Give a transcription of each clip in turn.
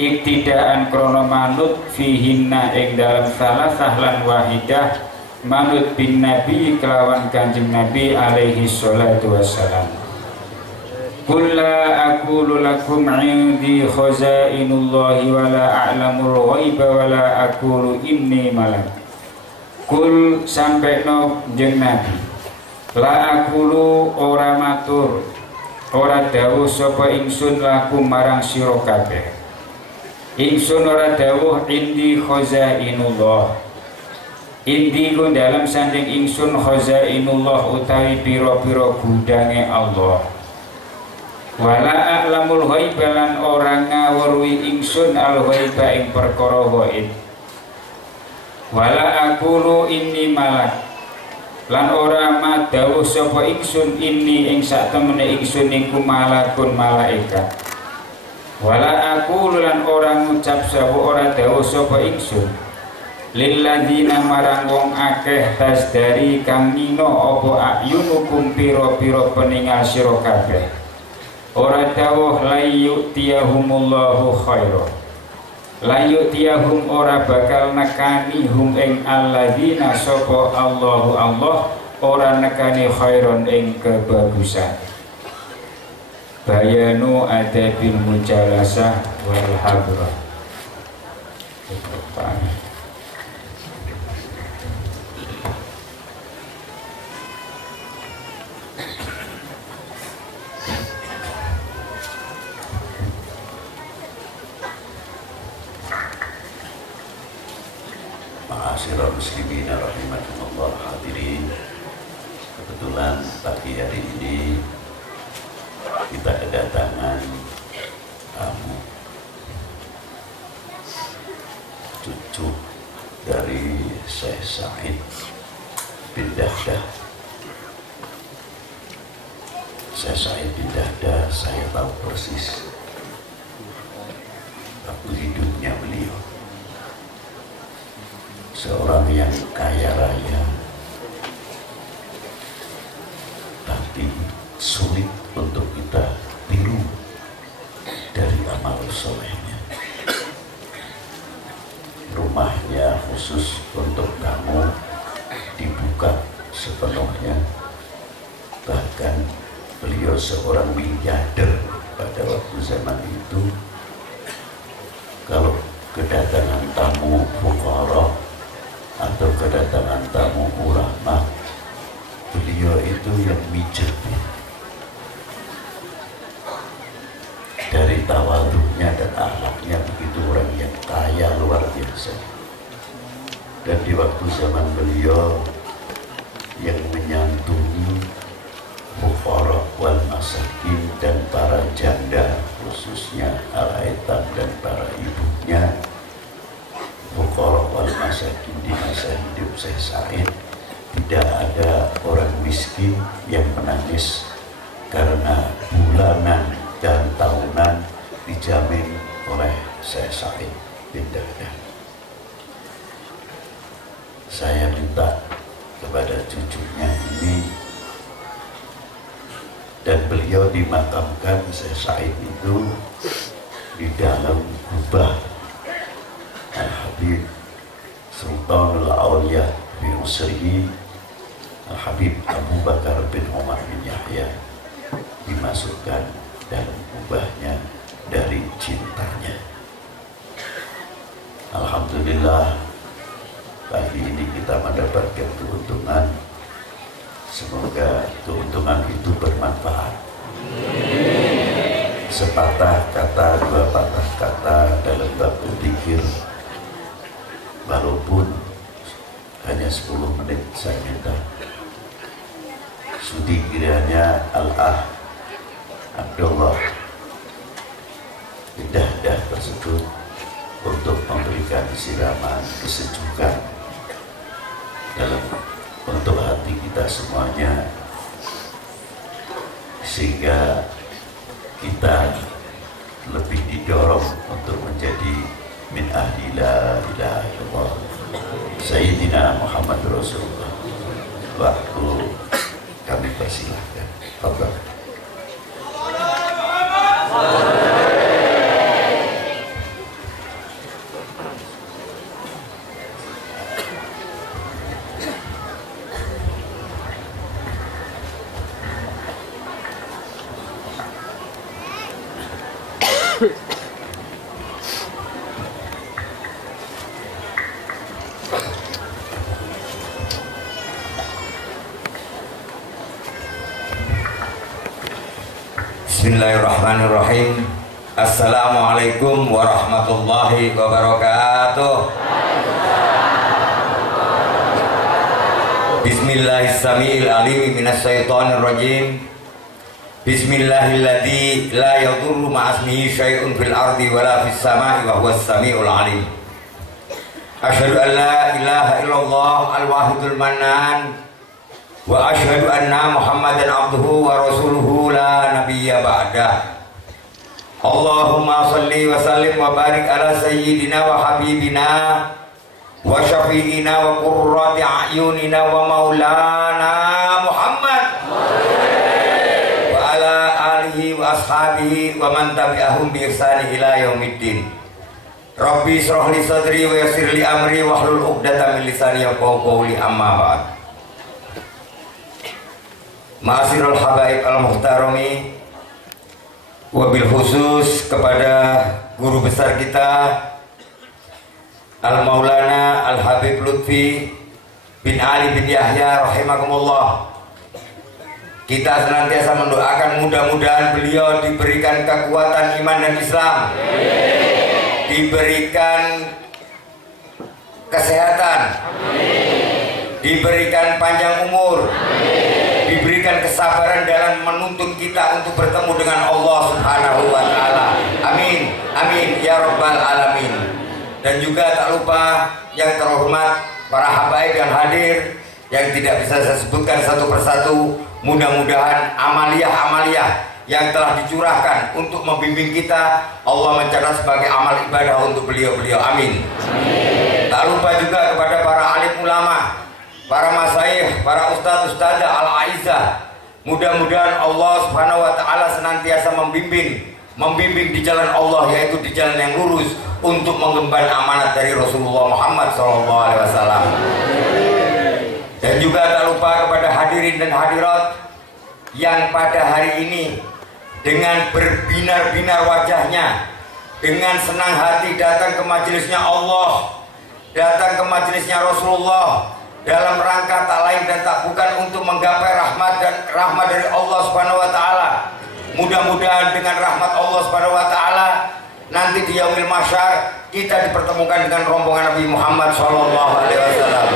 iktidaan krono manut fihinna ing dalam salah sahlan wahidah manut bin nabi kelawan kanjeng nabi alaihi salatu wassalam. Qul la aqulu lakum indi khazainullahi wa la a'lamul ghaiba wa la aqulu inni malak. Kul sampeno jeung nabi, la aqulu ora matur ora dawuh sapa ingsun lakum marang sira kabeh. Ingsun ora dawuh indi khazainullah. Indi ku dalam sanding ingsun khazainullah utawi pira-pira gudange Allah. Wala a'lamul ghaiba lan ora ngawruhi ingsun al ghaiba ing perkara ghaib. Wala aqulu inni malak lan ora madhawuh sapa ingsun inni ing sak temene ingsun iku malakun malaikat. Wala aqulu lan ora ngucap sapa ora dawuh sapa ingsun lilladzina marang wong akeh tasdari kang ngina apa ayunukum pira-pira peningal sira kabeh. Ora dawuh layyutiyahumullahu khairan. Layyutiyahum ora bakal nekani hum ing alladzina sapa Allahu Allah ora nekani khairan ing kebagusan. Bayanu adabil mujalasah wal hadrah. Ma'asyiral muslimin rahimakumullah hadirin. Kebetulan pagi hari ini kita kedatangan tamu cucu dari Syekh Said bin Dahdah. Syekh Said bin Dahdah saya tahu persis waktu hidupnya beliau. Seorang yang kaya raya, tapi sulit untuk kita tiru dari amal solehnya. Rumahnya khusus untuk kamu dibuka sepenuhnya. Bahkan beliau seorang miliarder pada waktu zaman itu. Kalau kedatangan tamu fuqara atau kedatangan tamu ulama, beliau itu yang mijet. Dari tawaduknya dan akhlaknya begitu orang yang kaya luar biasa. Dan di waktu zaman beliau yang menyantuni fuqara wal masakin dan para janda, khususnya al-aitam dan para ibunya, fuqara wal masakin di masa hidup Syekh Said, tidak ada orang miskin yang menangis karena bulanan dan tahunan dijamin oleh Syekh Said bin Dahdah. Saya minta kepada cucunya ini, dan beliau dimakamkan Syekh Said itu di dalam kubah Al-Habib Sultanul Aulia bi Usrihi Al-Habib Abu Bakar bin Umar bin Yahya, dimasukkan dalam kubahnya dari cintanya. Alhamdulillah, pagi ini kita mendapatkan keuntungan. Semoga keuntungan itu bermanfaat. Sepatah kata, dua patah kata dalam bab berzikir, walaupun hanya 10 menit, saya minta sudi kiranya Al-Ah Abdullah bin Dahdah tersebut untuk memberikan siraman kesejukan dalam untuk hati kita semuanya, sehingga kita lebih didorong untuk menjadi min ahli la ilaha illallah Sayyidina Muhammad Rasulullah. Waktu kami persilahkan. Bismillahirrahmanirrahim. Assalamualaikum warahmatullahi wabarakatuh. Bismillahirrahmanirrahim. Minasyaitonirrajim. Bismillahilladzi la yadurru ma'asmihi syai'un fil ardi wala fis sama'i wa huwas samiul alim. Asyhadu an la ilaha illallah al-wahidul mannan wa asyhadu anna Muhammadan abduhu wa rasuluhu la nabiyya ba'dah. Allahumma salli wa sallim wa barik ala sayyidina wa habibina wa syafi'ina wa qurrati a'yunina wa maulana Muhammad wa ala alihi wa ashabihi wa man tabi'ahum bi ihsani ila yaumiddin. Rabbi shrah li sadri wa yassir li amri wa hlul 'uqdatam min lisani yafqahu qawli, amma ba'd. Ma'asyiral habaib al-muhtarami, wabil khusus kepada guru besar kita Al-Maulana Al-Habib Lutfi bin Ali bin Yahya rahimakumullah. Kita senantiasa mendoakan mudah-mudahan beliau diberikan kekuatan iman dan Islam, diberikan kesehatan, diberikan panjang umur, diberikan kesabaran dalam menuntun kita untuk bertemu dengan Allah Subhanahu wa taala. Amin. Amin ya rabbal alamin. Dan juga tak lupa yang terhormat para habaib yang hadir, yang tidak bisa saya sebutkan satu persatu. Mudah-mudahan amaliyah-amaliyah yang telah dicurahkan untuk membimbing kita, Allah mencatat sebagai amal ibadah untuk beliau-beliau. Amin. Tak lupa juga kepada para alim ulama, para masyayikh, para ustadz-ustadzah al-a'izzah. Mudah-mudahan Allah Subhanahu wa taala senantiasa membimbing di jalan Allah, yaitu di jalan yang lurus, untuk mengemban amanat dari Rasulullah Muhammad SAW. Dan juga tak lupa kepada hadirin dan hadirat yang pada hari ini dengan berbinar-binar wajahnya, dengan senang hati datang ke majelisnya Allah, datang ke majelisnya Rasulullah, dalam rangka tak lain dan tak bukan untuk menggapai rahmat dari Allah Subhanahu wa taala. Mudah-mudahan dengan rahmat Allah Subhanahu wa taala nanti di yaumil mahsyar kita dipertemukan dengan rombongan Nabi Muhammad sallallahu alaihi wasallam.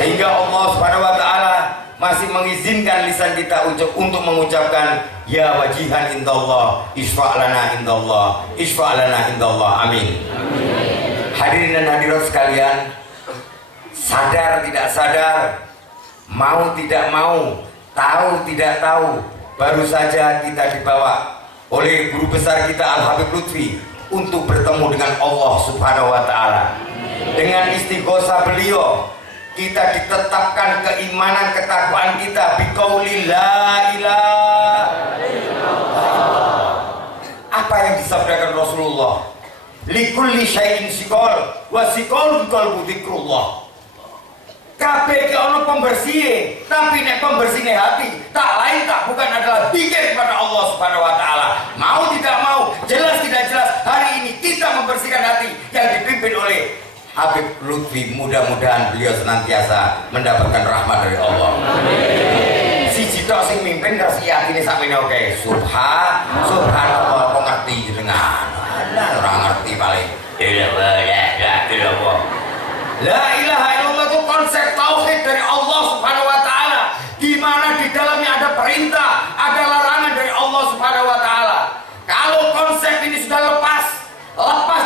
Sehingga Allah Subhanahu wa taala masih mengizinkan lisan kita untuk mengucapkan ya wajihan indallah, isfa' lana indallah, isfa' lana indallah. Amin. Hadirin dan hadirat sekalian, sadar tidak sadar, mau tidak mau, tahu tidak tahu, baru saja kita dibawa oleh guru besar kita Al-Habib Lutfi untuk bertemu dengan Allah Subhanahu wa taala. Dengan istighosah beliau, kita ditetapkan keimanan ketakwaan kita biqauli la ilaha illallah. Apa yang disabdakan Rasulullah? Likulli syai'in siqal wa siqalul qalbu dzikrullah. Kabeh ke ono pembersih, tapi nek pembersihne hati tak lain tak bukan adalah zikir kepada Allah Subhanahu wa taala. Mau tidak mau, jelas tidak jelas, hari ini kita membersihkan hati yang dipimpin oleh Habib Lutfi. Mudah-mudahan beliau senantiasa mendapatkan rahmat dari Allah. Amin. Siji tok sing mimpin kasih atine sakmene oke. Subhanallah, kok ngerti jenengan. Ana ora ngerti paling. La ilaha illallah itu konsep tauhid dari Allah Subhanahu wa taala, di mana di dalamnya ada perintah, ada larangan dari Allah Subhanahu wa taala. Kalau konsep ini sudah lepas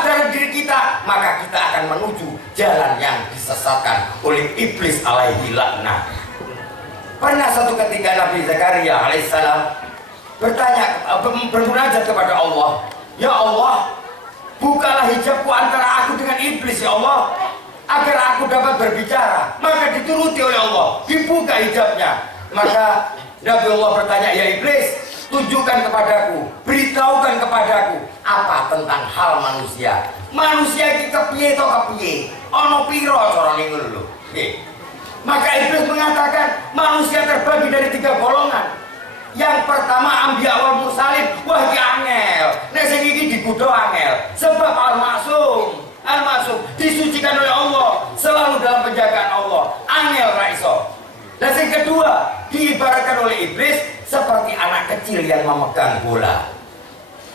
dari diri kita, maka kita akan menuju jalan yang disesatkan oleh iblis alaihi laknat. Pernah satu ketika Nabi Zakaria alaihissalam bermunajat kepada Allah, ya Allah, bukalah hijabku antara aku dengan iblis ya Allah, agar aku dapat berbicara. Maka dituruti oleh Allah, dibuka hijabnya. Maka Nabi Allah bertanya, ya iblis, tunjukkan kepadaku, beritahukan kepadaku apa tentang hal manusia. Manusia iki kepiye to kepiye? Ana pira carane ngono lho. Maka iblis mengatakan manusia terbagi dari 3 golongan. Yang pertama anbiya wal mursalin, wah iki angel. Nek sing iki dikudo angel, sebab al-maksum disucikan oleh Allah, selalu dalam penjagaan Allah. Angel ra iso. Dan yang kedua, diibaratkan oleh iblis seperti anak anak kecil yang memegang bola.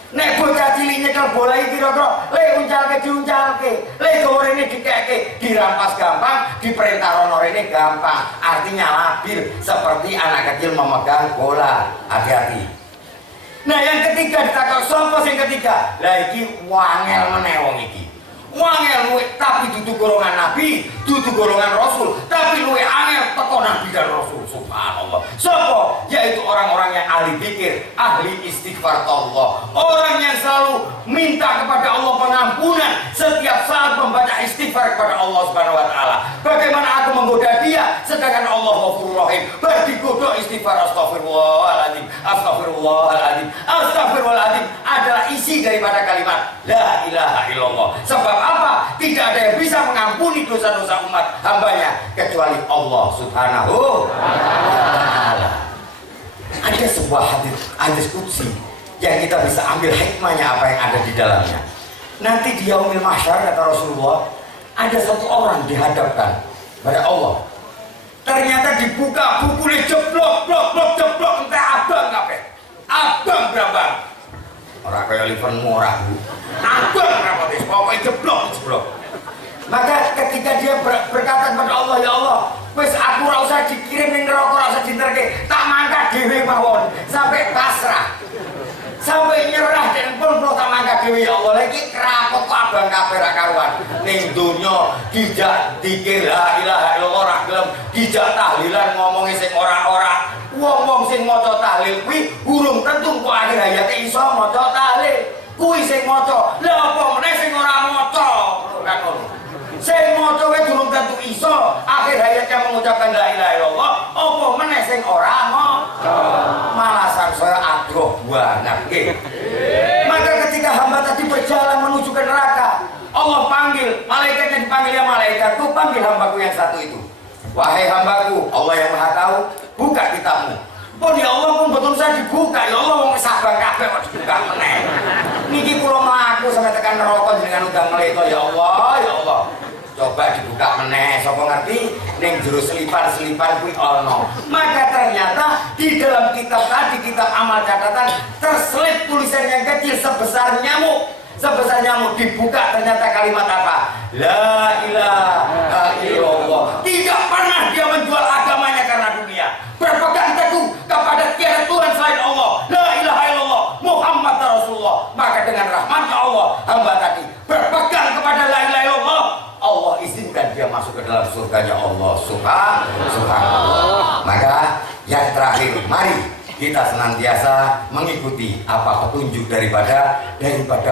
Nek bocah cilik nyekel bola iki kira-kira le uncalke diuncalke, le gorene dikeke, dirampas gampang, diperintah rono rene gampang. Artinya labil seperti anak kecil memegang bola. Hati-hati. Nah yang ketiga ditakok sapa sing ketiga? Lah iki wangel meneh wong iki. Wangel luwe tapi dudu golongan nabi, dudu golongan rasul, tapi luwe angel teko nabi dan rasul. Subhanallah. Sapa? Yaitu orang-orang yang ahli zikir, ahli istighfar Allah. Orang yang selalu minta kepada Allah pengampunan setiap saat membaca istighfar kepada Allah Subhanahu wa taala. Bagaimana aku menggoda dia sedangkan Allah Ghafurur Rahim. Berdigoda istighfar astagfirullahaladzim, astagfirullahaladzim, astagfirullahaladzim adalah isi daripada kalimat la ilaha illallah. Sebab apa? Tidak ada yang bisa mengampuni dosa-dosa umat hambanya kecuali Allah Subhanahu wa ta'ala. Ada sebuah hadis qudsi yang kita bisa ambil hikmahnya apa yang ada di dalamnya. Nanti di yaumil mahsyar kata Rasulullah, ada satu orang dihadapkan pada Allah. Ternyata dibuka bukunya jeblok entah abang kabeh. Abang berabang. Orang kaya livermu ora Bu. Abang rapotis pokoknya jeblok. Maka ketika dia berkata kepada Allah, ya Allah, wis aku ora usah dikirim ning neraka, ora usah diterke, tak mangkat dhewe mawon sampai pasrah. Sampai nyerah dan pun tak mangkat dhewe ya Allah. Lagi kerapot abang kabeh ra karuan. Ning donya dijak dikir la ilaha illallah ra gelem, dijak tahlilan ngomongi sing ora-ora. Wong-wong sing maca tahlil kuwi urung tentu kok akhir hayate iso maca tahlil. Kuwi sing maca. Lah apa meneh sing ora maca? Kan ngono. Sing maca wae durung tentu iso akhir hayatnya mengucapkan la ilaha illallah. Apa meneh sing ora maca? Malasan saya adoh banget nggih. Maka ketika hamba tadi berjalan menuju ke neraka, Allah panggil, malaikatnya dipanggil, ya malaikatku panggil hambaku yang satu itu. Wahai hambaku, Allah yang Maha Tahu, buka kitabmu. Pun ya Allah pun betul saya dibuka, ya Allah mau kesabang kabeh kok dibuka meneh. Niki kula mlaku sampai tekan neraka jenengan udah meleto ya Allah, ya Allah. Coba dibuka meneh, sapa ngerti ning jero selipan kuwi ana. Maka ternyata di dalam kitab tadi, kitab amal catatan, terselip tulisan yang kecil sebesar nyamuk. Sebesar nyamuk, dibuka ternyata kalimat apa? La ilaha illallah. Tidak pernah dia menjual agamanya karena dunia. Berpegang teguh kepada tiada Tuhan selain Allah. La ilaha illallah Muhammad Rasulullah. Maka dengan rahmatnya Allah, hamba tadi berpegang kepada la ilaha illallah, Allah izinkan dia masuk ke dalam surganya Allah Subhanallah. Maka yang terakhir, mari kita senantiasa mengikuti apa petunjuk daripada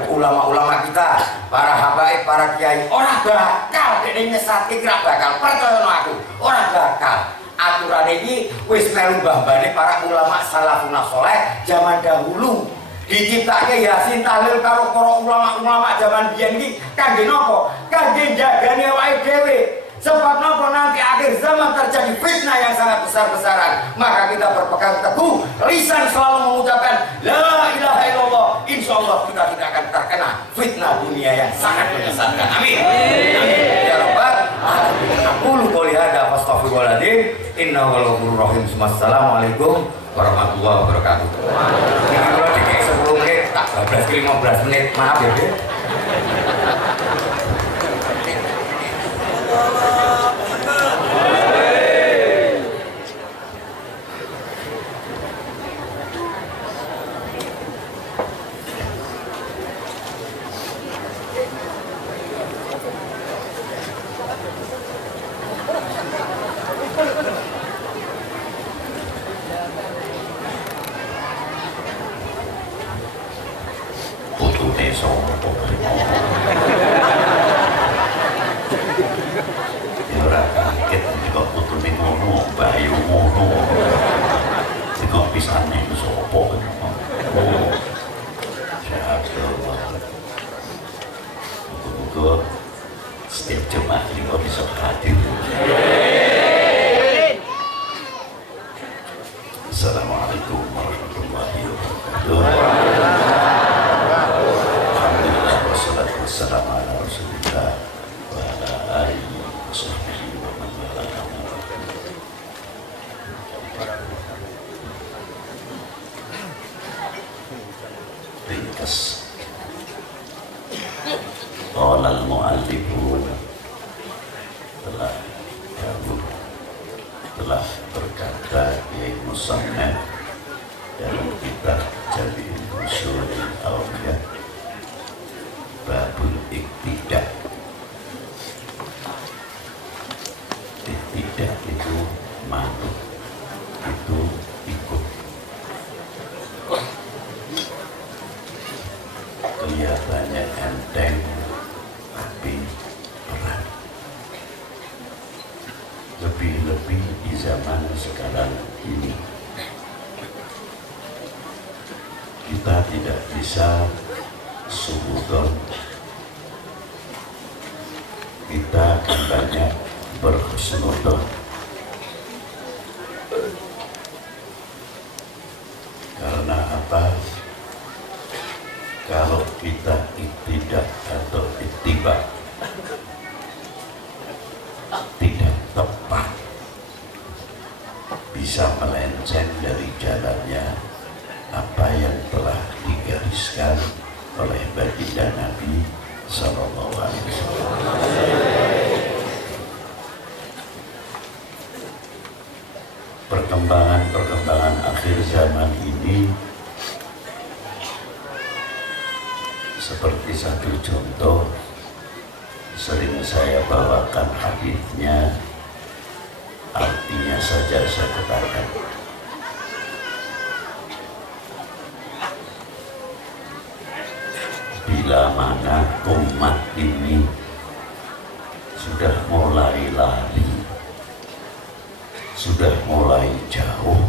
ulama-ulama kita, para habaib, para kiai. Orang bakal dene nyesatke kira bakal, percaya aku. Orang bakal. Aturan ini wis melu mbah-mbane para ulama salafun saleh zaman dahulu. Diciptake Yasin tahlil karo para ulama-ulama zaman biyen iki kangge napa? Kangge jagane awake dhewe. Sebab napa nanti akhir zaman terjadi fitnah yang sangat besar-besaran. Maka kita berpegang teguh, lisan selalu mengucapkan la ilaha illallah. Insyaallah kita tidak akan terkena fitnah dunia yang sangat menyesatkan. Amin. Amin. Ya Rabbal alamin. Aqulu qouli hadza fastaghfirullahaladzim. Innahu ghafurur rahim. Assalamualaikum warahmatullahi wabarakatuh. Ini kalau dikek 10 menit, tak 15 menit. Maaf ya, Dek. Setiap jemaah juga bisa hadir. Assalamualaikum warahmatullahi wabarakatuh. Alhamdulillah wassalatu wassalamu ala Rasulillah wa ala alihi wa sahbihi wa man wala. qala al-mu'allifu telah berkata Kiai Musannaf dalam kitab Jami'ul Ushulil Awliyah babul iktidak. Iktidak itu manut, itu ikut. Kelihatannya enteng tapi berat. Lebih-lebih di zaman sekarang ini kita tidak bisa suudon, kita akan banyak berhusnudon. Karena apa? Kalau kita tidak atau ittiba tidak tepat, bisa melenceng dari jalannya apa yang telah digariskan oleh baginda Nabi Sallallahu Alaihi Wasallam. Perkembangan akhir zaman ini seperti satu contoh sering saya bawakan hadisnya, artinya saja saya katakan. Bila mana umat ini sudah mulai lari, sudah mulai jauh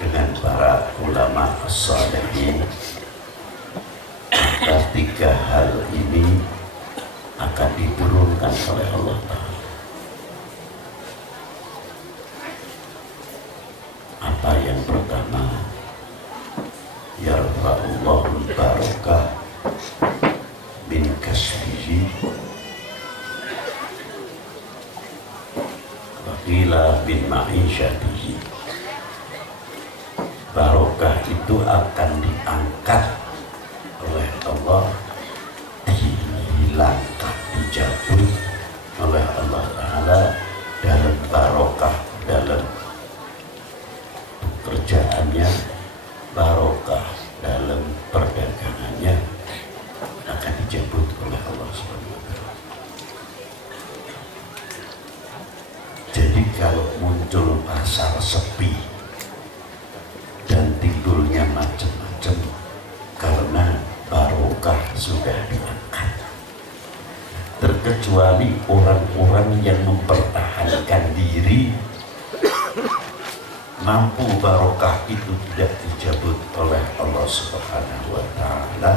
dengan para ulama as-salihin, maka tiga hal ini akan diturunkan oleh Allah Ta'ala. Apa yang pertama? Yarfa'ullahul barakah min kasbihi wa qila min ma'isyatihi. Barokah itu akan diangkat oleh Allah, dihilangkan, dijabut oleh Allah Ta'ala dalam barokah, dalam pekerjaannya, barokah dalam perdagangannya akan dijabut oleh Allah SWT. Jadi kalau muncul pasar sepi dan timbulnya macam-macam karena barokah sudah diangkat, terkecuali orang-orang yang mempertahankan diri, mampu barokah itu tidak dijabut oleh Allah Subhanahu wa Ta'ala,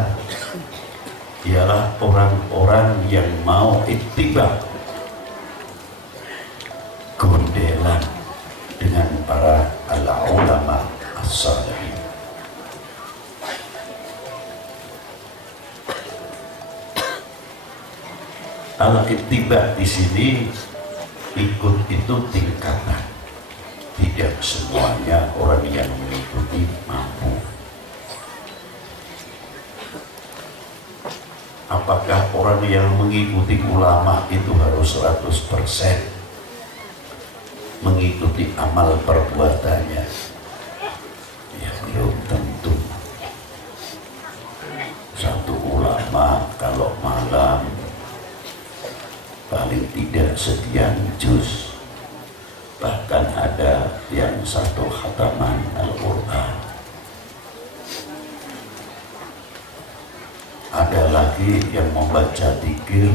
ialah orang-orang yang mau ittiba, gondelan dengan para ulama as-salihin. Al-ittiba di sini ikut itu tingkatan. Tidak semuanya orang yang mengikuti mampu. Apakah orang yang mengikuti ulama itu harus 100% mengikuti amal perbuatannya? Ya belum tentu. Satu ulama kalau malam paling tidak sekian juz, bahkan ada yang satu khataman Al-Quran, ada lagi yang membaca dzikir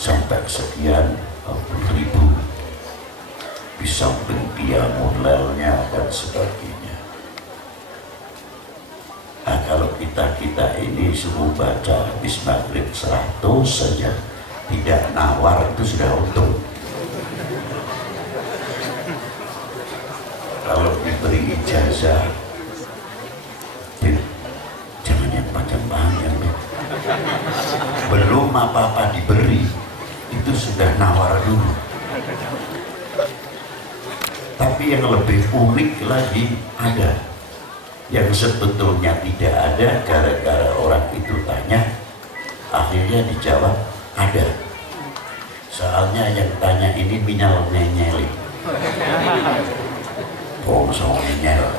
sampai sekian ribu, di samping qiyamul lailnya dan sebagainya. Nah, kalau kita ini suruh baca habis maghrib 100 saja, tidak nawar itu sudah untung. Kalau diberi ijazah, jangan yang panjang-panjang, belum apa-apa diberi, itu sudah nawar dulu. Tapi yang lebih unik lagi ada, yang sebetulnya tidak ada, gara-gara orang itu tanya, akhirnya dijawab ada. Soalnya yang tanya ini minyal nyeli. Bongsong nyel.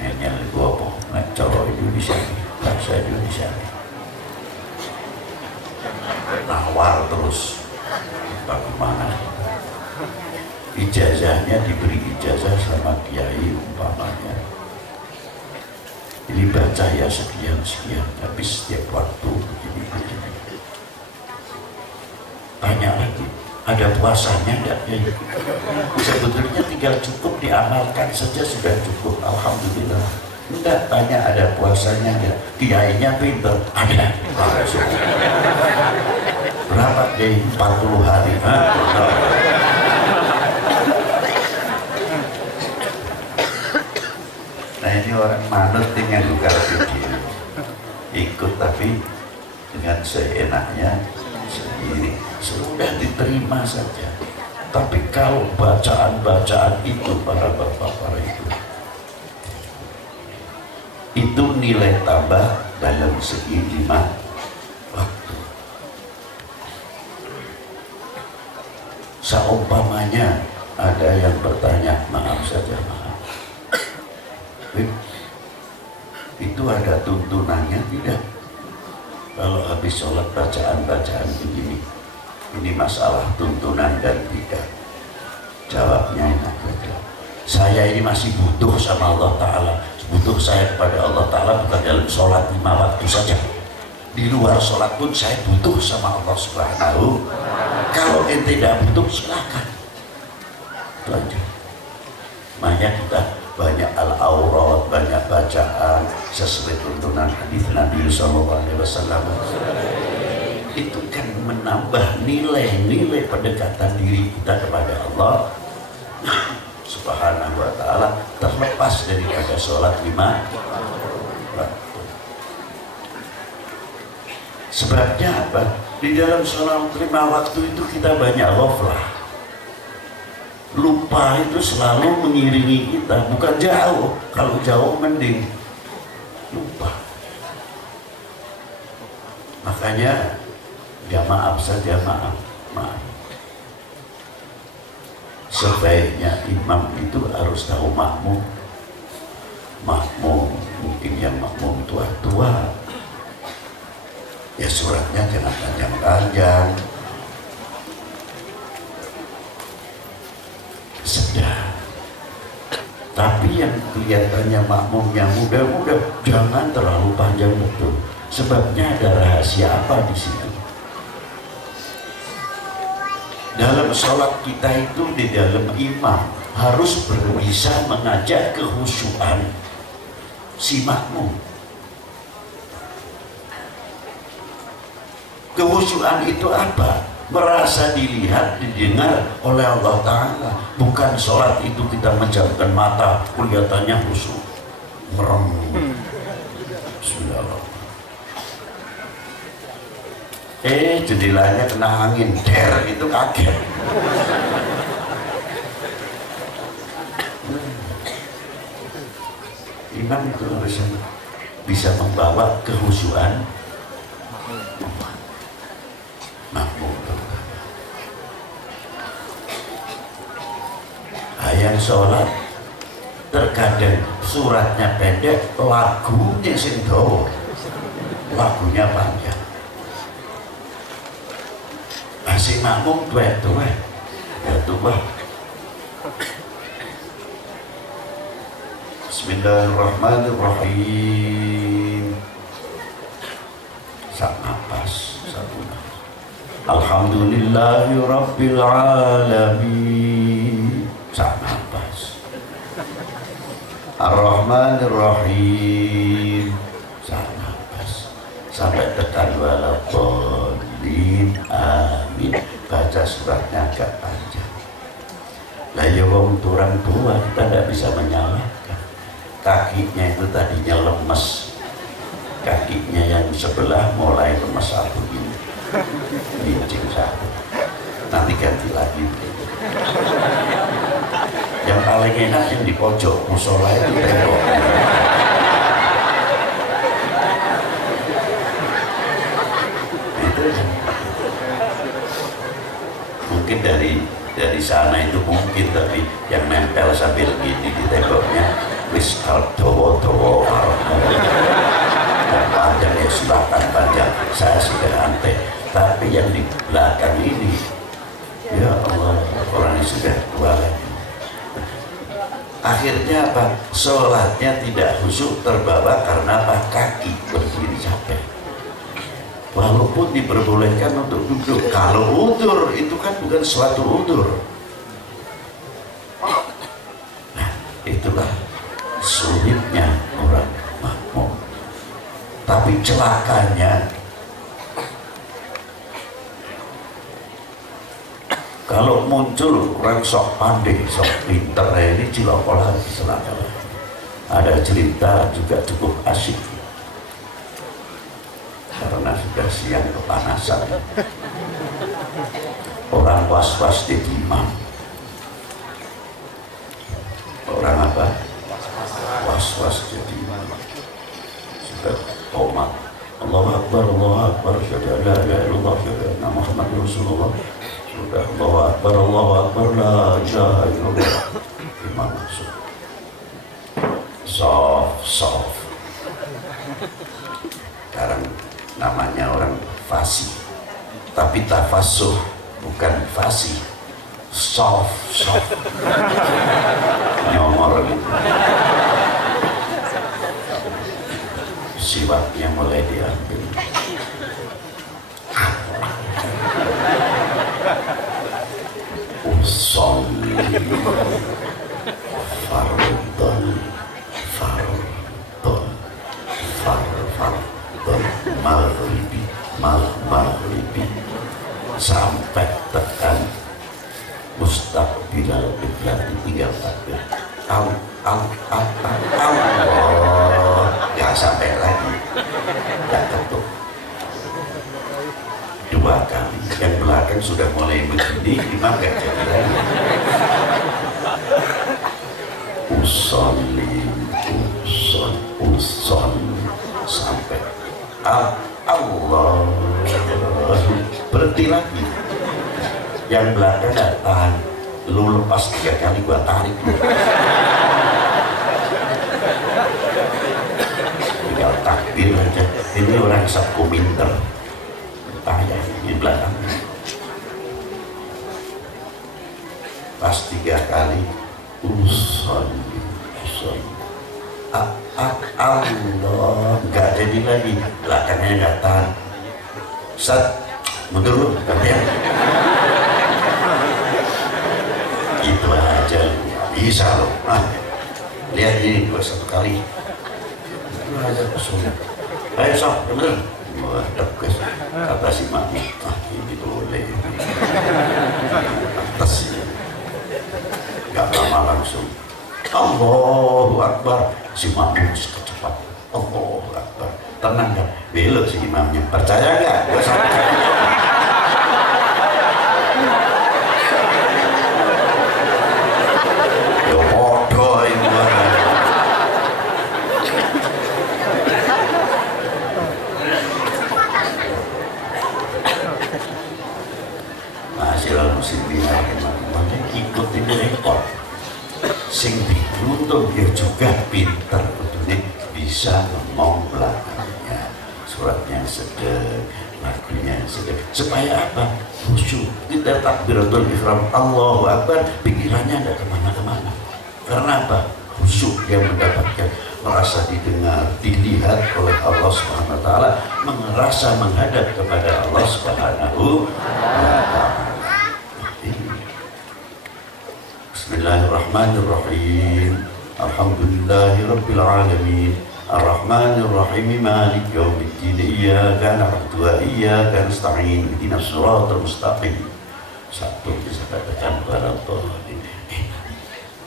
Nyel itu apa? Cara Indonesia, bahasa Indonesia. Nawar terus. Bagaimana? Ijazahnya diberi ijazah sama kiai umpamanya. Ini baca ya sekian, tapi setiap waktu begini. Tanya lagi, ada puasanya enggak? Sebetulnya tinggal cukup diamalkan saja sudah cukup, alhamdulillah. Enggak, tanya ada puasanya enggak? Kiainya pinter, ada, langsung. Berapa kiai? 40 hari. Nah ini orang manut yang bukan begini, ikut tapi dengan seenaknya sendiri, sudah diterima saja. Tapi kalau bacaan-bacaan itu para bapak, para ibu, itu nilai tambah dalam segi 5 waktu. Seumpamanya ada yang bertanya, maaf saja, maaf, itu ada tuntunannya tidak? Kalau habis sholat bacaan-bacaan begini, ini masalah tuntunan dan tidak. Jawabnya enak saja. Saya ini masih butuh sama Allah Ta'ala. Butuh saya kepada Allah Ta'ala bukan dalam sholat 5 waktu saja. Di luar sholat pun saya butuh sama Allah Subhanahu. Kalau ente tidak butuh, silakan. Itu aja. Makanya kita banyak al-aurat, banyak bacaan sesuai tuntunan hadis Nabi SAW. Itu kan menambah nilai-nilai pendekatan diri kita kepada Allah Subhanahu wa Ta'ala, terlepas daripada sholat 5 waktu. Sebabnya apa? Di dalam sholat 5 waktu itu kita banyak ghaflah. Lupa itu selalu mengiringi kita, bukan jauh. Kalau jauh mending lupa. Makanya ya maaf saja, maaf. Sebaiknya imam itu harus tahu makmum. Mungkin yang makmum tua-tua, ya suratnya jangan panjang-panjang, sedang. Tapi yang kelihatannya makmumnya muda-muda, jangan terlalu panjang betul. Sebabnya ada rahasia apa di situ? Dalam sholat kita itu, di dalam imam harus bisa mengajak kekhusyuan si makmum. Kekhusyuan itu apa? Merasa dilihat, didengar oleh Allah Ta'ala. Bukan sholat itu kita menjamkan mata, kelihatannya khusyuk, merem. Bismillahirrahmanirrahim. Jendelanya kena angin, der, itu kaget. Imam itu harus bisa membawa kekhusyuan makmum. Yang sholat terkadang suratnya pendek, lagunya sing dawa, lagunya panjang. Masih makmum duet-duet, ya tuh. Bismillahirrahmanirrahim. Sak napas, satu napas. Alhamdulillahirabbil alamin. Sak napas. Ar-Rahmanir-Rahim. Sak napas. Sampai tekan waladdallin, amin. Baca suratnya agak panjang. Lah ya wong orang tua kita tidak bisa menyalahkan. Kakinya itu tadinya lemes. Kakinya yang sebelah mulai lemes satu ini. Bincang satu. Nanti ganti lagi. Yang paling enak yang di pojok musola itu tembok. di sana itu mungkin, tapi yang nempel sambil gini di temboknya wis dowo dan panjang ya selatan panjang, saya sudah anteh. Tapi yang di belakang ini, ya Allah, orangnya sudah tua lagi. Akhirnya apa? Sholatnya tidak khusyuk, terbawa karena apa? Kaki berdiri capek. Walaupun diperbolehkan untuk duduk. Kalau udzur itu kan bukan suatu udzur. Nah, itulah sulitnya orang makmum. Tapi celakanya, kalau muncul orang sok pandai, sok pinter, ini ciloko lagi celaka. Ada cerita juga cukup asyik. Karena sudah siang kepanasan, orang was-was jadi imam. Orang apa? Was-was jadi imam. Sudah tomat, Allahu Akbar, Allahu Akbar, syahadu la ilaha illallah, syahadu anna Muhammadar Rasulullah. Sudah Allahu Akbar, Allahu Akbar, la ilaha illallah. Imam masuk. Soft. Sekarang namanya orang fasih, tapi tafasuh, bukan fasih. Soft nyomor gitu. Siwaknya mulai diambil. Usolli fardon maghribi sampai tekan mustaqbilal qiblat, tinggal takbir Allah, ya sampai lagi tak ketuk 2 kali. Yang belakang sudah mulai begini, imam gak jadi lagi. Usolli sampai Allah, berhenti lagi. Yang belakang gak tahan, lu lepas 3 kali, gua tarik lu. Tinggal takbir aja. Ini orang sabku minter, tanya di belakang. Pas 3 kali, usolli Allah, nggak jadi lagi. Belakangnya nggak tahan. Ustaz, mundur lu, gantian. Itu aja, bisa loh. Nah, lihat ini 1 kali. Itu aja kesulitan. Ayo sok, bener. Wah, dapet. Kata si mami, ini boleh. Atas ya. Gak lama langsung. Allahu Akbar. Si mami cepat. Allahu Akbar. Tenang kan? Belok si imamnya. Percaya gak? Gue sampai. Ya bodoh ini. Masih lalu musibina makanya ikut ini repot. Sing dituntut dia juga pintar, betulnya bisa ngomong belakangnya, suratnya sedang, lagunya sedang, supaya apa? Khusyuk. Kita takbiratul ihram Allahu Akbar, pikirannya ada kemana-kemana. Karena apa? Khusyuk, yang mendapatkan merasa didengar, dilihat oleh Allah Subhanahu wa Ta'ala, merasa menghadap kepada Allah Subhanahu wa Ta'ala. Bismillahirrahmanirrahim. Alhamdulillahirabbil alamin. Ar-Rahmanir Rahim. Maliki yaumiddin. Iyyaka na'budu wa iyyaka nasta'in. Ihdinas shiratal mustaqim. Satu bisa katakan barallahu.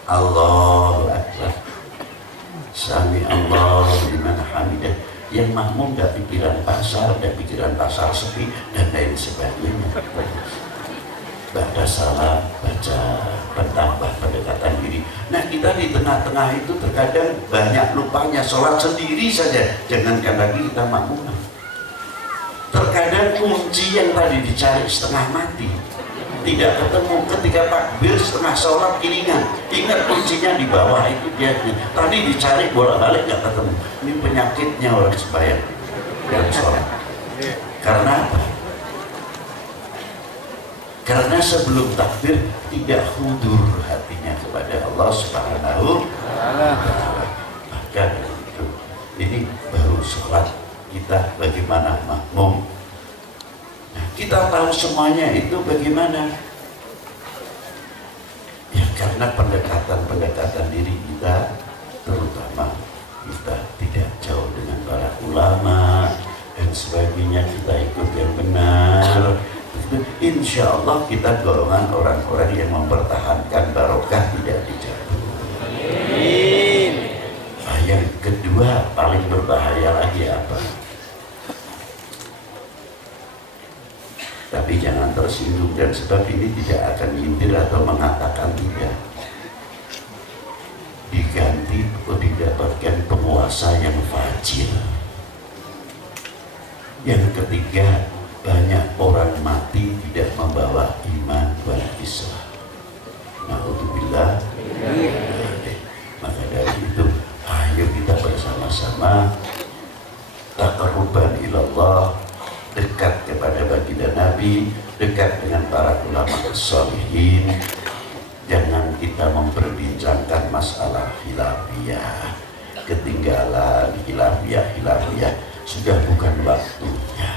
Allahu Akbar. Sami Allahu liman hamidah. Yang makmum dan pikiran pasar sepi dan lain sebagainya. Baca salam, baca bertambah pendekatan diri. Nah, kita di tengah-tengah itu terkadang banyak lupanya sholat sendiri saja, jangankan lagi kita makmum. Terkadang kunci yang tadi dicari setengah mati, tidak ketemu. Ketika takbir setengah sholat kiringan, ingat kuncinya di bawah itu dia. Tadi dicari bolak-balik nggak ketemu. Ini penyakitnya orang sembahyang dan sholat. Karena apa? Karena sebelum takbir tidak hudur hatinya kepada Allah Subhanahu wa Ta'ala. Maka itu, ini baru sholat kita bagaimana makmum. Nah, kita tahu semuanya itu bagaimana? Ya karena pendekatan diri kita, terutama kita tidak jauh dengan para ulama dan sebagainya, kita ikut yang benar. Insya Allah kita golongan orang-orang yang mempertahankan barokah tidak dicabut. Nah, yang kedua paling berbahaya lagi apa? Tapi jangan tersinggung, dan sebab ini tidak akan nyindir atau mengatakan tidak. Diganti atau didapatkan penguasa yang fajir. Yang ketiga, banyak orang mati tidak membawa iman wal Islam. Na'udzubillah. Maka dari itu, ayo kita bersama-sama taqarruban ilallah, dekat kepada baginda Nabi, dekat dengan para ulama sholihin. Jangan kita memperbincangkan masalah khilafiyah, ketinggalan khilafiyah sudah bukan waktunya.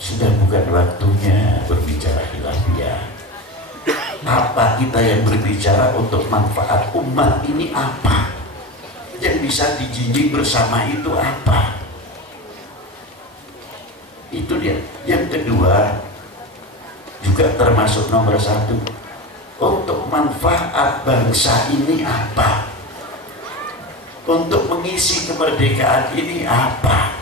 Sudah bukan waktunya berbicara khilafiyah. Apa kita yang berbicara untuk manfaat umat ini apa? Yang bisa dijinjing bersama itu apa? Itu dia. Yang kedua juga termasuk nomor satu, untuk manfaat bangsa ini apa? Untuk mengisi kemerdekaan ini apa?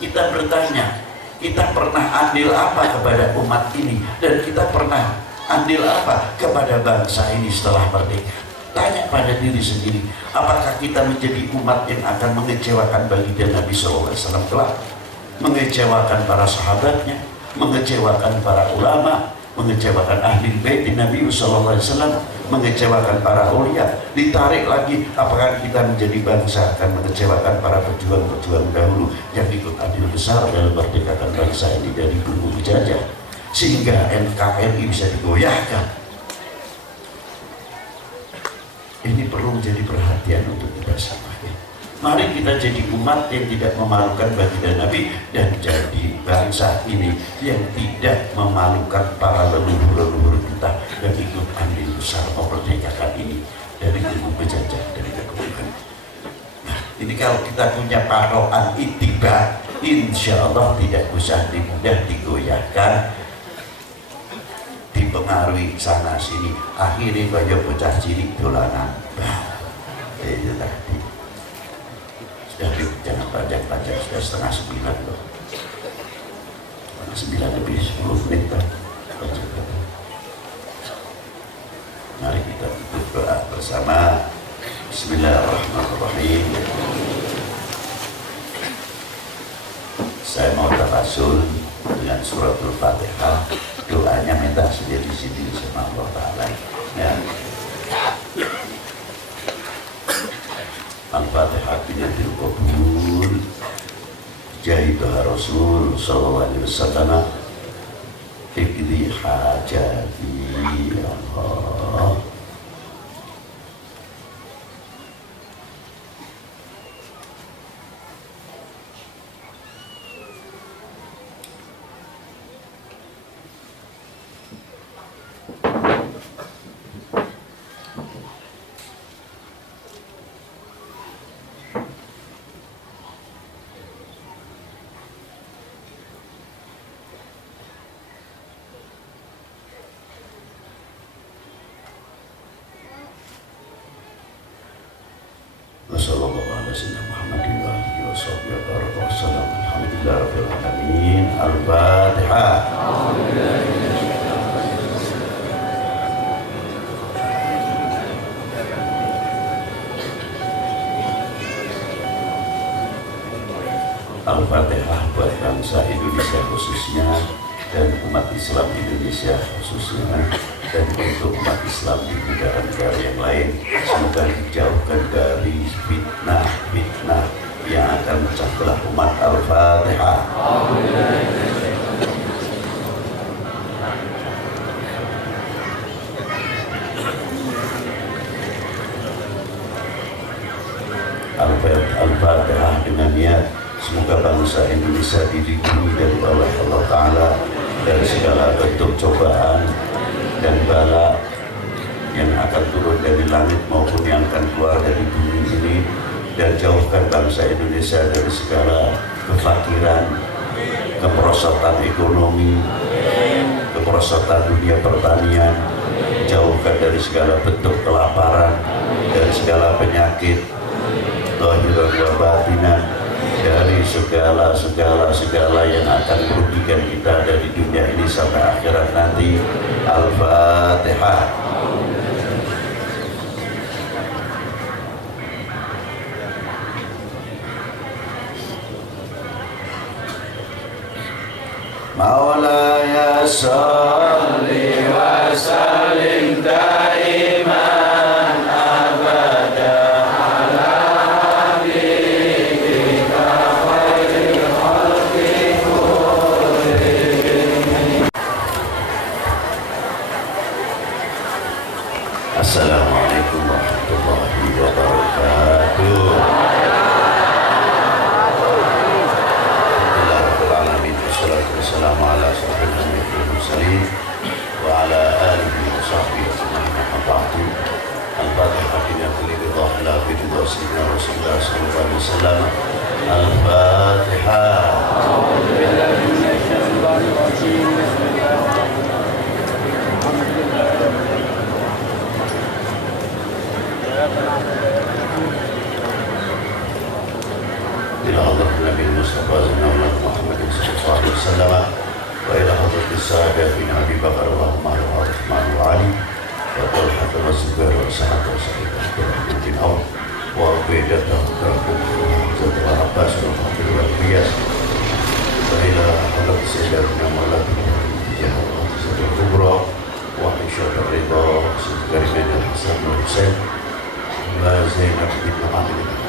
Kita bertanya, kita pernah andil apa kepada umat ini, dan kita pernah andil apa kepada bangsa ini setelah merdeka? Tanya pada diri sendiri, apakah kita menjadi umat yang akan mengecewakan baginda Nabi SAW kelak? Mengecewakan para sahabatnya, mengecewakan para ulama, mengecewakan ahli bait Nabi SAW, mengecewakan para aulia. Ditarik lagi, apakah kita menjadi bangsa akan mengecewakan para pejuang-pejuang dahulu yang ikut andil besar dalam merdekakan bangsa ini dari belenggu jajah, sehingga NKRI bisa digoyahkan. Ini perlu menjadi perhatian untuk kita semuanya. Mari kita jadi umat yang tidak memalukan baginda Nabi, dan jadi bangsa ini yang tidak memalukan para leluhur-leluhur kita dan ikut andil besar memerdekakan ini dari ilmu penjajah, dari kekuatan. Nah, ini kalau kita punya parokan ittiba, insya Allah tidak usah mudah digoyahkan, dipengaruhi sana sini, akhirnya kaya bocah cilik dolanan bal. Itu tadi. Sudah, jangan panjang-panjang, sudah 8:30 loh. 9 lebih 10 menit kan. Mari kita tutup doa bersama. Bismillahirrahmanirrahim. Saya mau tawasul dengan suratul Fatihah. Doanya minta sendiri-sendiri sama Allah Ta'ala. Ya. Al-Fatihah binadil qabul jahidah Rasul sallallahu alaihi wasallam ikdi hajati Allah. Al-Fatihah. Al-Fatihah buat bangsa Indonesia khususnya, dan umat Islam Indonesia khususnya, dan untuk umat Islam di negara-negara yang lain. Semoga dijauhkan dari fitnah-fitnah yang akan memecah belah umat. Al-Fatihah. Al-Fatihah dengan niat semoga bangsa Indonesia dilindungi dari Allah Ta'ala dari segala bentuk cobaan dan bala yang akan turun dari langit maupun yang akan keluar dari bumi ini, dan jauhkan bangsa Indonesia dari segala kefakiran, kemerosotan ekonomi, kemerosotan dunia pertanian, jauhkan dari segala bentuk kelaparan dan segala penyakit zahiran wa batinan, dari segala yang akan merugikan kita dari dunia ini sampai akhirat nanti. Al-Fatihah. Maulaya salli wa sallim daiman abada ala habibika khairil khalqi kullihim. Assalamualaikum warahmatullahi wabarakatuh. Wassalamu ala asyrafil anbiya'i wal mursalin wa ala alihi wa sahbihi ajma'in. Amma ba'du. Al-Fatihah biniyadillah la biridha sayyidina Rasulullah sallallahu alaihi wasallam. Al-Fatihah. A'udzu billahi minasy syaithanir rajim. إلى حضرة النبي المصطفى سيدنا محمد صلى الله عليه وسلم وإلى حضرة السادة بن أبي بكر وعمر وعثمان وعلي وطلحة والزبير وسعد وسعيد بن عوف وعبيدة وحمزة والعباس والفضل والإلياس وإلى حضرة سيدنا مولانا جهل العزة الكبرى وعائشة الرضا وسيد كريمين الحسن والحسين وزينب بن عامر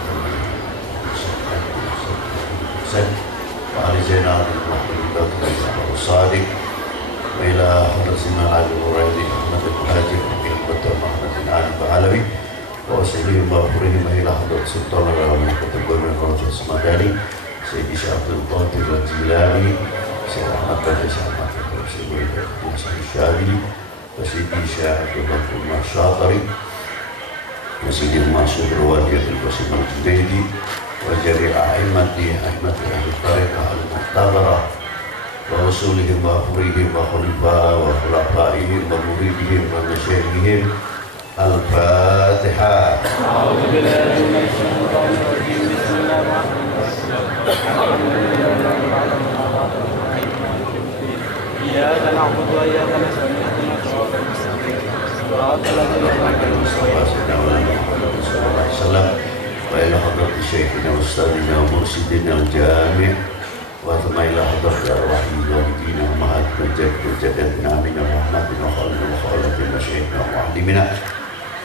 وعلي زين عبد الرحمن الصادق وإلى حضرة سيدنا علي الغريبي أحمد المهاجر وإلى الدكتور محمد بن علي البعلوي وسليم وأخرهم إلى حضرة سلطان العلماء كتب من رجل السمداني سيدي شيخ عبد القادر الجيلاني سيد أحمد بن سعد سيدي حسن الشاذلي وسيدي شيخ عبد الله الشاطري وسيدي المنصور روادي القاسم الجبيدي وجميع أئمة أهل الطريقة المعتبرة ورسولهم وأخريهم وخلفائهم ومريدهم ومشايخهم. الفاتحة. أعوذ بالله من الشيطان الرجيم. بسم الله الرحمن الرحيم. إياك نعبد وإياك نستعين اهدنا الصراط المستقيم صراط الذين أنعمت عليهم وإلى حضرة شيخنا وأستاذنا ومرشدنا الجامع وثم إلى حضرة أرواح والدينا وأمهاتنا الجد وجدتنا من رحمتنا وخالنا وخالتنا وشيخنا ومعلمنا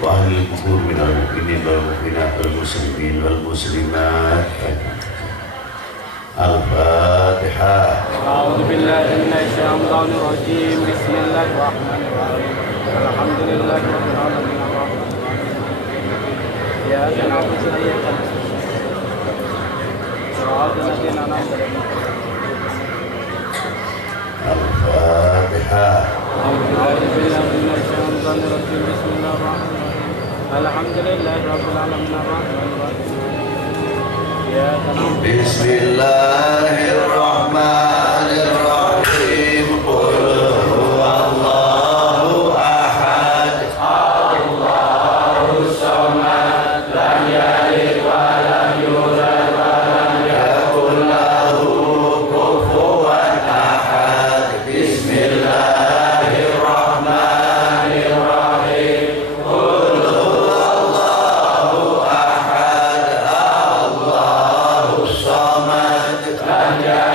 وأهل القبور من المؤمنين والمؤمنات والمسلمين والمسلمات. الفاتحة. أعوذ بالله من الشيطان الرجيم. بسم الله الرحمن الرحيم. الحمد لله رب العالمين الرحمن إياك نعبد وإياك نستعين صراط الذين أنعمت عليهم. الفاتحة. أعوذ بالله من الشيطان الرجيم. بسم الله الرحمن الرحيم. الحمد لله رب العالمين الرحمن الرحيم إياك نعبد. بسم الله الرحمن الرحيم. قل هو الله أحد الله الصمد لم يلد ولم يولد ولم يكن له كفوا أحد. بسم الله الرحمن الرحيم. قل هو الله أحد الله الصمد لم يلد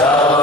Sallallahu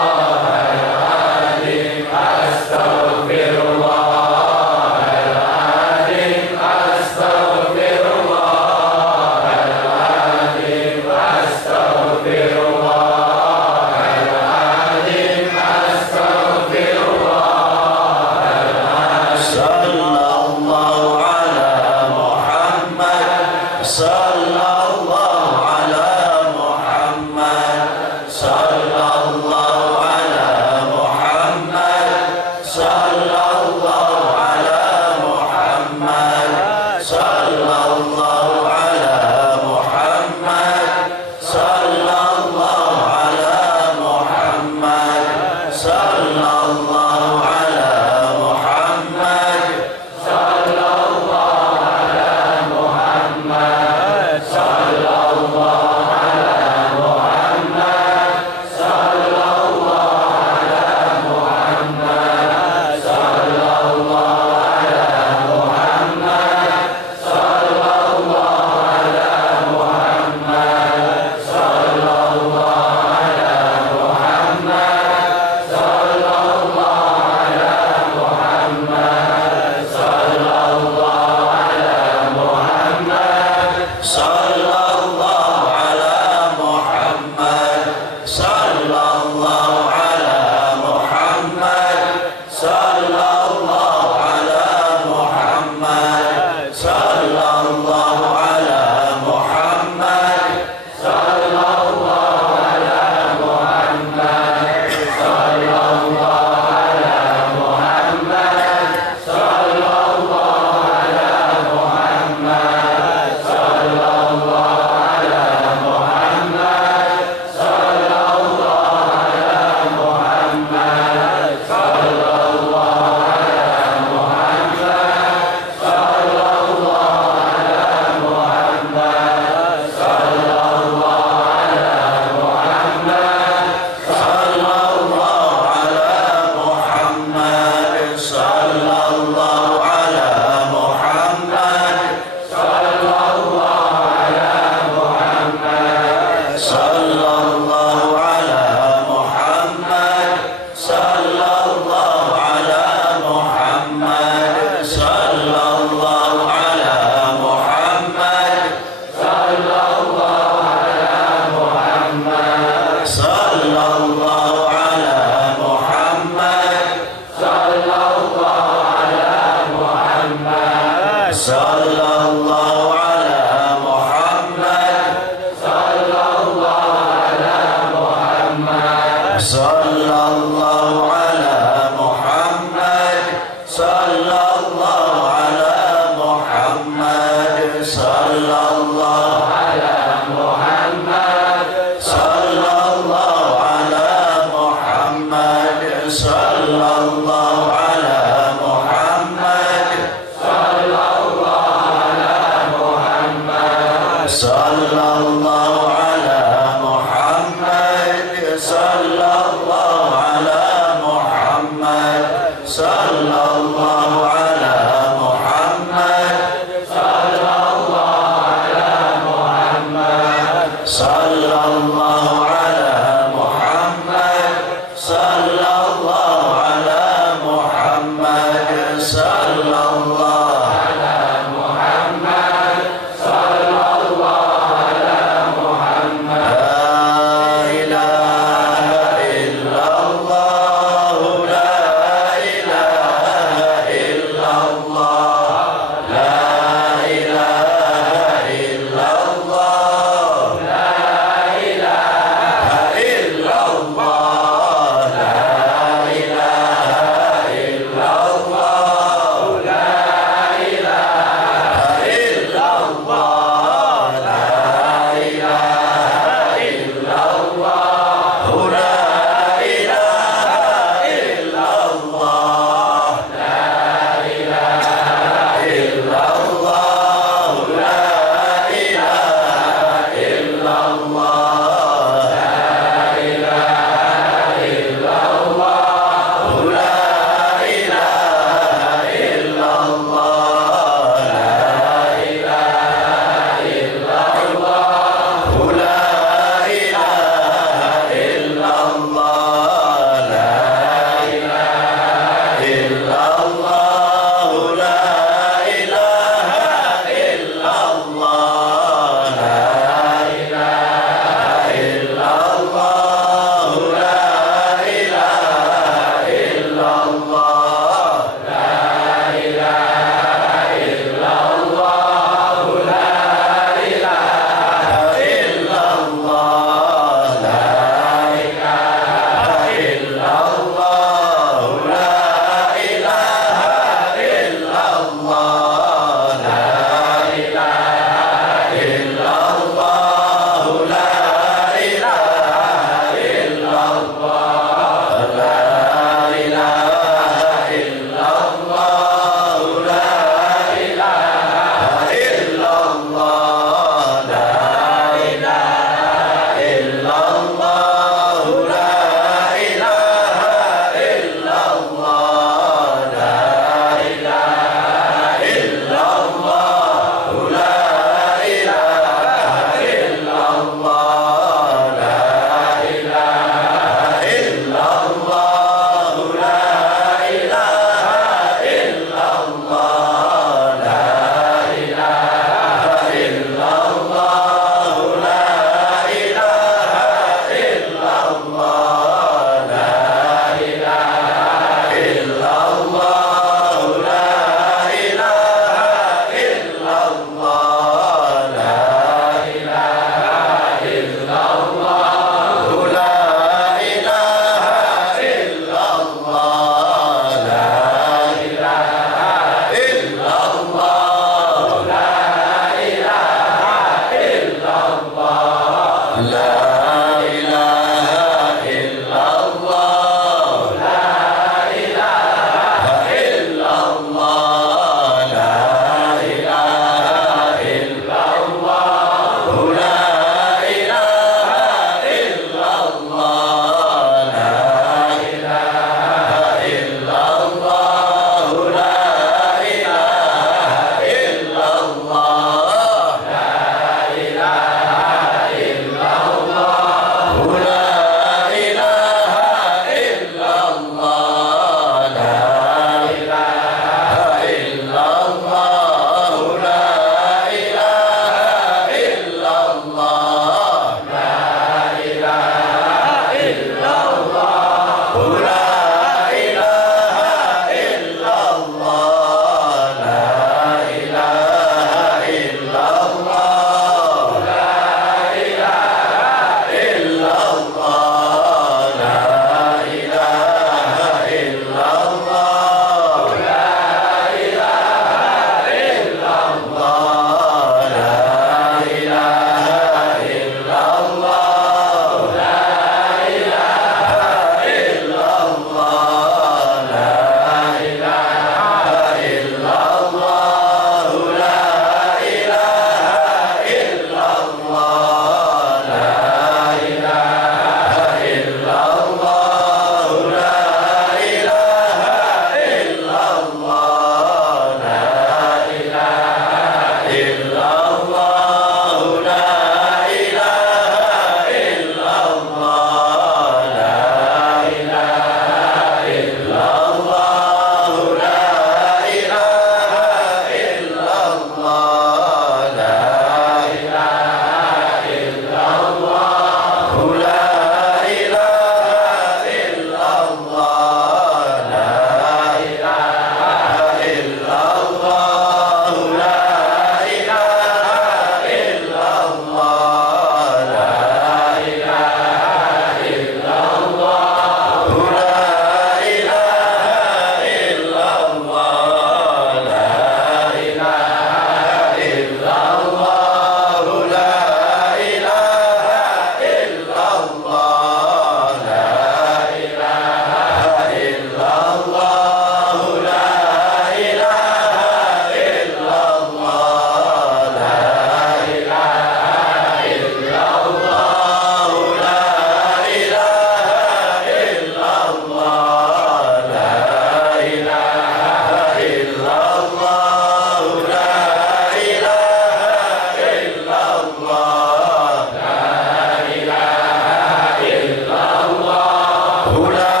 Allah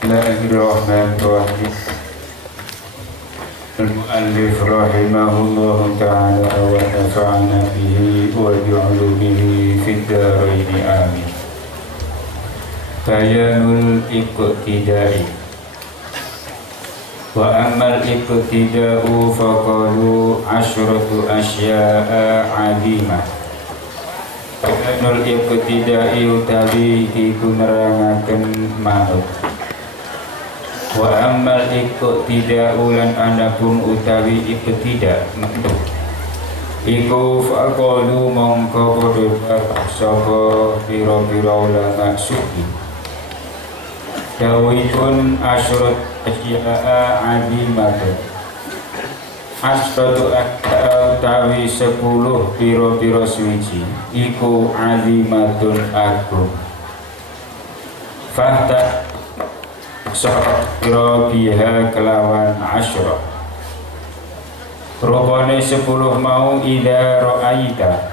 Bismillahirrahmanirrahim. Al-mu'allif rahimahullahu ta'ala wa nafa'ana bihi wa bi'ulumihi fid dharain amin. Bayanul iqtidai. Wa ammal iqtida'u faqalu asyratu asya'a 'azimah. Bayanul iqtidai utawi iku nerangaken manut. Wa ammal iqtida'u lan anapun utawi iqtida' manut. Iku faqalu mongko padha sapa pira-pira ulama sufi. Dawihun asyrat asya'a 'azimah. Asratu utawi 10 pira-pira suci iku azimatun agung. Fahta sira biha kelawan asyra. Rupane 10 mau ida ra'aita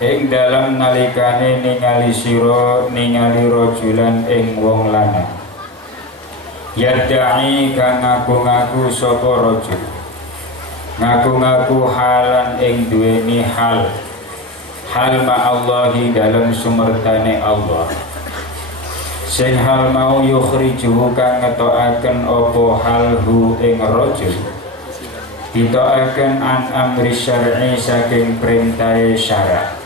ing dalam nalikane ningali sira ningali rajulan ing wong lanang. Yadda'i kang ngaku-ngaku sapa rajul. Ngaku-ngaku halan ing duweni hal ma'allahi dalam sumertane Allah. Sing hal mau yukhrijuhu kang ngetokaken apa halhu ing rajul. Ditokaken an amri syar'i saking perintahe syara'.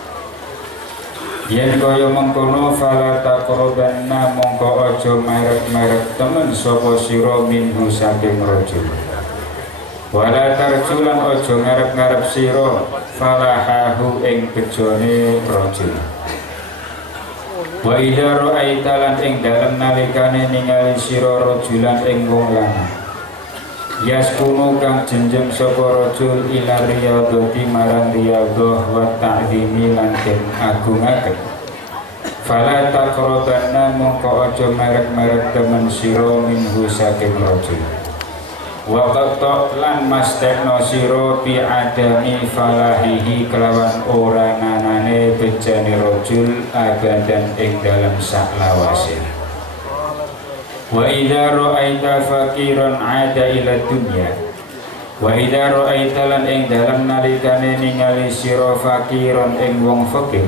Yen kaya mengkono fala taqrabanna mongko aja merek-merek temen sapa sira minhu saking rajul. Wala tarjulan ojo ngarep-ngarep sira falahahu ing bejone rajul. Wa idza ra'aita lan ing dalem nalikane ningali sira rajulan ing wong lanang. Yaskunu kang jenjem sapa rajul ila riyadati marang riyadhah wa ta'zimi lan den agungaken. Fala taqrabanna mongko aja merek-merek temen sira minhu saking rajul. Wa qata lan mastekno sira bi adami falahihi kelawan ora nanane bejane rajul abadan ing dalam saklawase. Wa idza ra'aita faqiran 'ada ila dunya. Wa idza ra'aita lan ing dalam nalikane ningali sira faqiran ing wong fakir.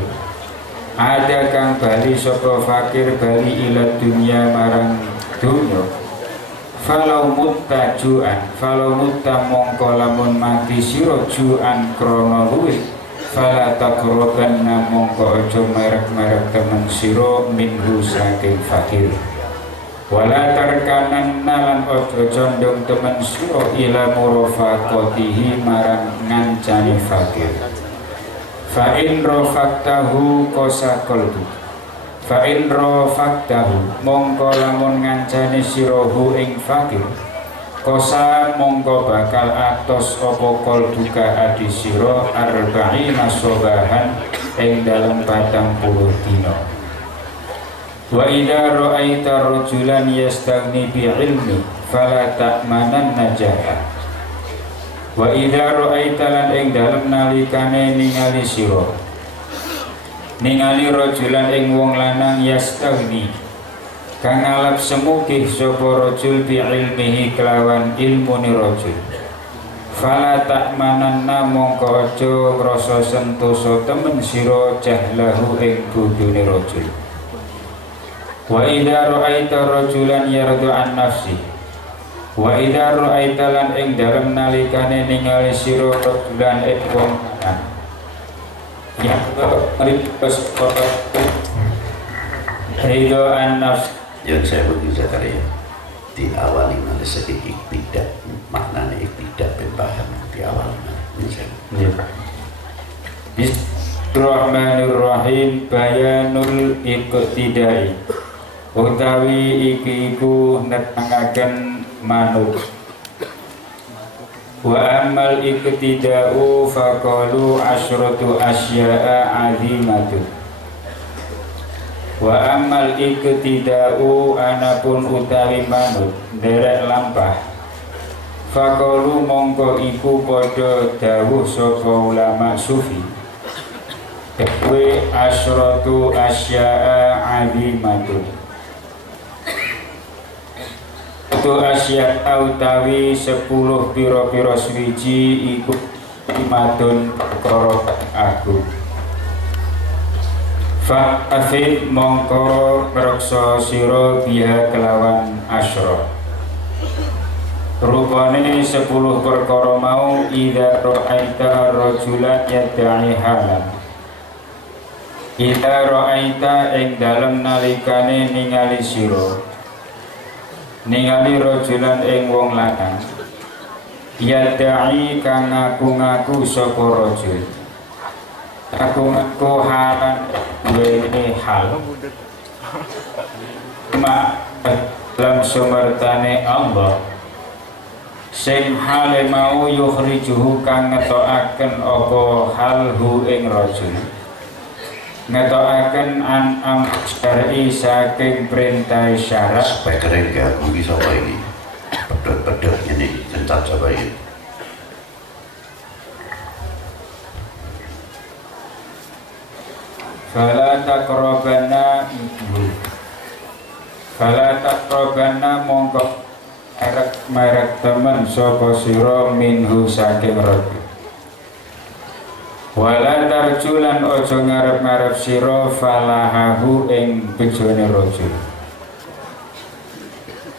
Ada kang bali saka fakir bali ila dunya marang dunya. Falau mutta ju'an, falau mutta mongko lamun mati sira ju'an krana luwih. Fala taqrabanna mongko aja merek-merek temen sira minhu saking fakir. Wala tarkanan nalan aja condong temen sira ila murafaqatihi marang ngancani fakir. Fa in rafaqtahu qasaqaltu. Fa in rafaqtahu mongko lamun ngancani sirahu ing fakir. Kosa mongko bakal atos apa qalbuka adi sira arba'ina sobahan ing dalem 40 dina. Wa idza ra'aita rajulan yastaghni bi ilmi fala ta'manan najaha. Wa idza ra'aita lan ing dalem nalikane ningali sira ningali rajulan ing wong lanang yastaghni kang ngalap semukih sapa rajul bi ilmihi kelawan ilmune rajul. Fala ta'mananna mongko aja ngrasa sentosa temen sira jahlahu ing bodhone rajul. Wa idza ra'aita rajulan yardu an nafsi. Wa idza ra'aita lan ing dalem nalikane ningali sira rajulan ing wong lanang. Ya meripas ridho an-nafs. Yang saya bagi Zakaria diawali oleh sedikit tidak maknanya tidak paham diawali Bismillahirrahmanirrahim. Bayanul iqtidai utawi iku netangaken manut. Wa amal iqtida'u faqalu asyratu asya'a 'azimatun. Wa amal iqtida'u anapun utawi manut derek lampah. Faqalu mongko iku padha dawuh sapa ulama sufi. Ekwe asyratu asya'a 'azimatun. Sabtu asya autawi 10 piro-piro swiji iku imadun perkara agung. Fa'afid mongko reksa sira biha kelawan asyra. Rupane 10 perkara mau idza ra'aita rajulan yad'i halan. Idza ra'aita ing dalem nalikane ningali sira. Ningali rajulan ing wong lanang. Yad'i kang ngaku-ngaku sapa rajul. Ngaku-ngaku halan duweni hal. Dalam sumertane Allah sing hale mau yukhrijuhu kang ngetokaken apa halhu ing rajul, ngetokaken an syar'i saking perintah syarat. Supaya keren gak mungkin sapa ini pedot-pedot ini tentat sapa ini. Fala taqrabana mongko merek temen sapa sira minhu saking rajul. Wala tarjulan ojo ngarep-ngarep sira falahahu ing bejone rajul.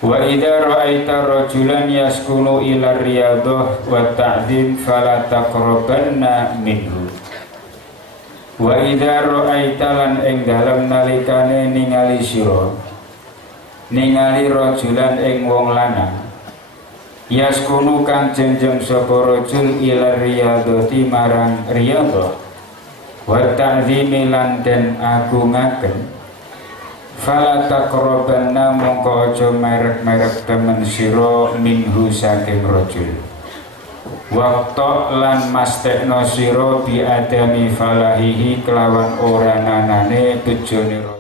Wa idza ra'aita rajulan yaskunu ila riyadhah wa ta'dhim fala taqrabanna minhu. Wa idza ra'aita lan ing dalem nalikane ningali sira ningali rajulan ing wong lanang yaskunu kang jenjem sapa rajul ila riyadhati marang riyadhah wa ta'zimi lan den agungaken fala taqrabanna mongko aja merek-merek temen sira minhu saking rajul. Waktu lan mastekno sira bi adami falahihi kelawan ora nanane bejone